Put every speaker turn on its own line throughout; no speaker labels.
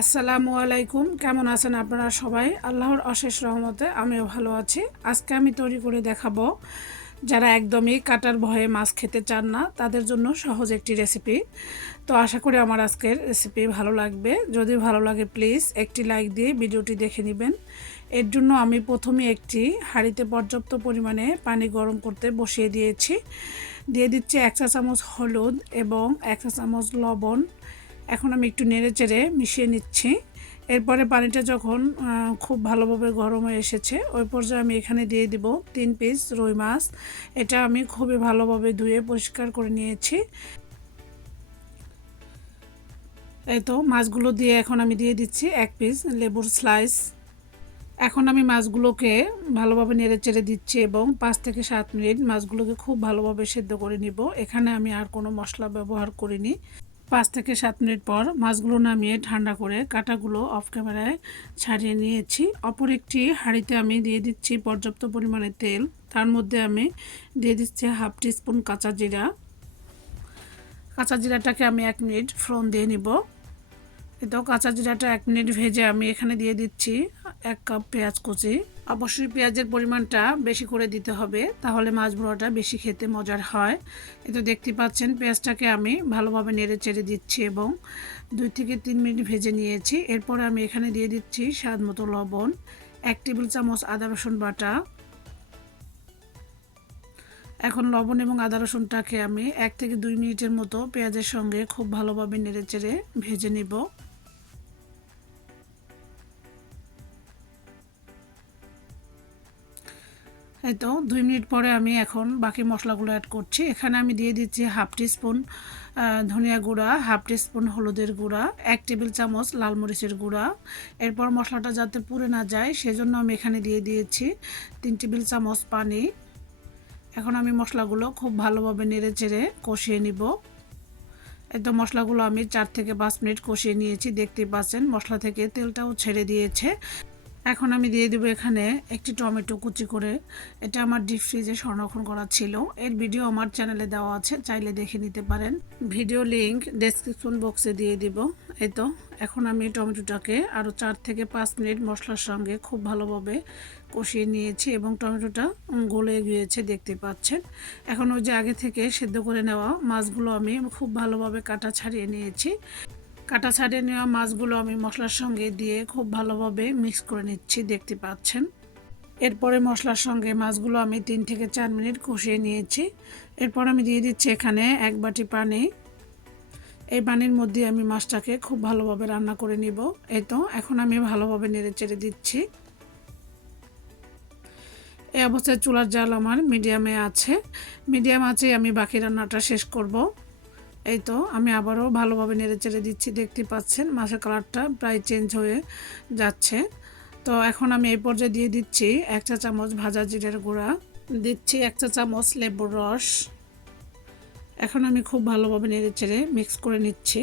আসসালামু আলাইকুম। কেমন আছেন আপনারা সবাই? আল্লাহর অশেষ রহমতে আমিও ভালো আছি। আজকে আমি তৈরি করে দেখাবো যারা একদমই কাটার ভয়ে মাছ খেতে চান না, তাদের জন্য সহজ একটি রেসিপি। তো আশা করি আমার আজকের রেসিপি ভালো লাগবে। যদি ভালো লাগে, প্লিজ একটি লাইক দিয়ে ভিডিওটি দেখে নেবেন। এর জন্য আমি প্রথমে একটি হাঁড়িতে পর্যাপ্ত পরিমাণে পানি গরম করতে বসিয়ে দিয়েছি। দিয়ে দিচ্ছি এক চা চামচ হলুদ এবং এক চা চামচ লবণ। এখন আমি একটু নেড়ে চেড়ে মিশিয়ে নিচ্ছি। এরপরে পানিটা যখন খুব ভালোভাবে গরম হয়ে এসেছে, ওই পর্যায়ে আমি এখানে দিয়ে দিব তিন পিস রুই মাছ। এটা আমি খুবই ভালোভাবে ধুয়ে পরিষ্কার করে নিয়েছি। এই তো, মাছগুলো দিয়ে এখন আমি দিয়ে দিচ্ছি এক পিস লেবুর স্লাইস। এখন আমি মাছগুলোকে ভালোভাবে নেড়ে চেড়ে দিচ্ছি এবং পাঁচ থেকে সাত মিনিট মাছগুলোকে খুব ভালোভাবে সেদ্ধ করে নিব। এখানে আমি আর কোনো মশলা ব্যবহার করিনি। পাঁচ থেকে সাত মিনিট পর মাছগুলো নামিয়ে ঠান্ডা করে কাটাগুলো অফ ক্যামেরায় ছাড়িয়ে নিয়েছি। অপর একটি হাঁড়িতে আমি দিয়ে দিচ্ছি পর্যাপ্ত পরিমাণে তেল। তার মধ্যে আমি দিয়ে দিচ্ছি হাফ টিস্পুন কাঁচা জিরা। কাঁচা জিরাটাকে আমি এক মিনিট ফ্রন দিয়ে নিব। এতো কাঁচা জিরাটা এক মিনিট ভেজে আমি এখানে দিয়ে দিচ্ছি। এক কাপ পেঁয়াজ কুচি। অবশ্যই পেঁয়াজের পরিমাণটা বেশি করে দিতে হবে, তাহলে মাছ ভোড়াটা বেশি খেতে মজার হয়। এতো দেখতে পাচ্ছেন, পেঁয়াজটাকে আমি ভালোভাবে নেড়ে চেড়ে দিচ্ছি এবং দুই থেকে তিন মিনিট ভেজে নিয়েছি। এরপরে আমি এখানে দিয়ে দিচ্ছি স্বাদ মতো লবণ, এক টেবিল চামচ আদা রসুন বাটা। এখন লবণ এবং আদা রসুনটাকে আমি এক থেকে দুই মিনিটের মতো পেঁয়াজের সঙ্গে খুব ভালোভাবে নেড়ে চেড়ে ভেজে নিব। এই তো, দুই মিনিট পরে আমি এখন বাকি মশলাগুলো অ্যাড করছি। এখানে আমি দিয়ে দিচ্ছি হাফ টিস্পুন ধনিয়া গুঁড়া হাফ টিস্পুন হলুদের গুঁড়া, এক টেবিল চামচ লাল মরিচের গুঁড়া। এরপর মশলাটা যাতে পুড়ে না যায়, সেজন্য আমি এখানে দিয়ে দিয়েছি তিন টেবিল চামচ পানি। এখন আমি মশলাগুলো খুব ভালোভাবে নেড়ে চেড়ে কষিয়ে নিব। একদম মশলাগুলো আমি চার থেকে পাঁচ মিনিট কষিয়ে নিয়েছি। দেখতে পাচ্ছেন মশলা থেকে তেলটাও ছেড়ে দিয়েছে। এখন আমি দিয়ে দেবো এখানে একটি টমেটো কুচি করে। এটা আমার ডিপ ফ্রিজে সংরক্ষণ করা ছিল। এর ভিডিও আমার চ্যানেলে দেওয়া আছে, চাইলে দেখে নিতে পারেন। ভিডিও লিংক ডেসক্রিপশন বক্সে দিয়ে দিব। এই তো, এখন আমি টমেটোটাকে আরও চার থেকে পাঁচ মিনিট মশলার সঙ্গে খুব ভালোভাবে কষিয়ে নিয়েছি এবং টমেটোটা গলে গিয়েছে, দেখতে পাচ্ছেন। এখন ওই যে আগে থেকে সেদ্ধ করে নেওয়া মাছগুলো আমি খুব ভালোভাবে কাটা ছাড়িয়ে নিয়েছি। কাটা ছাড়িয়ে নেওয়া মাছগুলো আমি মশলার সঙ্গে দিয়ে খুব ভালোভাবে মিক্স করে নিচ্ছি, দেখতে পাচ্ছেন। এরপরে মশলার সঙ্গে মাছগুলো আমি তিন থেকে চার মিনিট কষিয়ে নিয়েছি। এরপর আমি দিয়ে দিচ্ছি এখানে এক বাটি পানি। এই পানির মধ্যে আমি মাছটাকে খুব ভালোভাবে রান্না করে নিব। এই তো, এখন আমি ভালোভাবে নেড়ে চেড়ে দিচ্ছি। এই অবস্থায় চুলার জাল আমার মিডিয়ামে আছে। মিডিয়াম আছে আমি বাকি রান্নাটা শেষ করব। এই তো, আমি আবারও ভালোভাবে নেড়ে চেড়ে দিচ্ছি, দেখতে পাচ্ছেন মাছের কালারটা প্রায় চেঞ্জ হয়ে যাচ্ছে। তো এখন আমি এই পর্যায়ে দিয়ে দিচ্ছি এক চা চামচ ভাজা জিরের গুঁড়া, দিচ্ছি এক চা চামচ লেবুর রস। এখন আমি খুব ভালোভাবে নেড়ে চেড়ে মিক্স করে নিচ্ছি।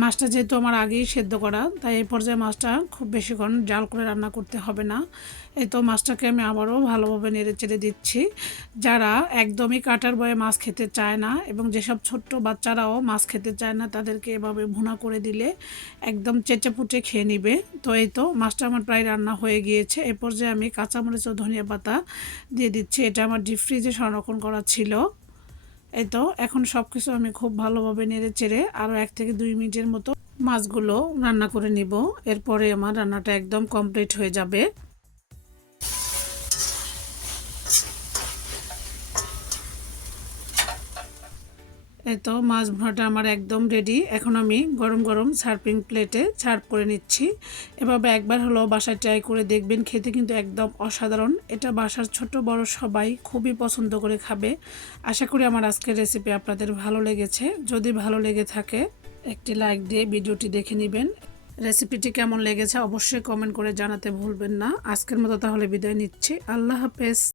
মাছটা যেহেতু আমার আগেই সেদ্ধ করা, তাই এই পর্যায়ে মাছটা খুব বেশিক্ষণ জাল করে রান্না করতে হবে না। এই তো মাছটাকে আমি আবারও ভালোভাবে নেড়ে চেড়ে দিচ্ছি। যারা একদমই কাটার বয়ে মাছ খেতে চায় না এবং যেসব ছোট্ট বাচ্চারাও মাছ খেতে চায় না, তাদেরকে এভাবে ভুনা করে দিলে একদম চেঁচে পুটে খেয়ে নিবে। তো এই তো মাছটা আমার প্রায় রান্না হয়ে গিয়েছে। এই পর্যায়ে আমি কাঁচামরিচ ও ধনিয়া পাতা দিয়ে দিচ্ছি। এটা আমার ডিপ ফ্রিজে সংরক্ষণ করা ছিল। এই তো, এখন সব কিছু আমি খুব ভালোভাবে নেড়ে চেড়ে আরও এক থেকে দুই মিনিটের মতো মাছগুলো রান্না করে নিব। এরপরে আমার রান্নাটা একদম কমপ্লিট হয়ে যাবে। তো মাছ ভুনাটা আমার একদম রেডি এখন আমি গরম গরম সার্ভিং প্লেটে সার্ভ করে নিচ্ছি। এভাবে একবার হলো বাসায় ট্রাই করে দেখবেন, খেতে কিন্তু একদম অসাধারণ। এটা বাসার ছোট বড় সবাই খুবই পছন্দ করে খাবে। আশা করি আমার আজকের রেসিপি আপনাদের ভালো লেগেছে। যদি ভালো লেগে থাকে, একটি লাইক দিয়ে ভিডিওটি দেখে নেবেন। রেসিপিটি কেমন লেগেছে অবশ্যই কমেন্ট করে জানাতে ভুলবেন না। আজকের মতো তাহলে বিদায় নিচ্ছি। আল্লাহ হাফেজ।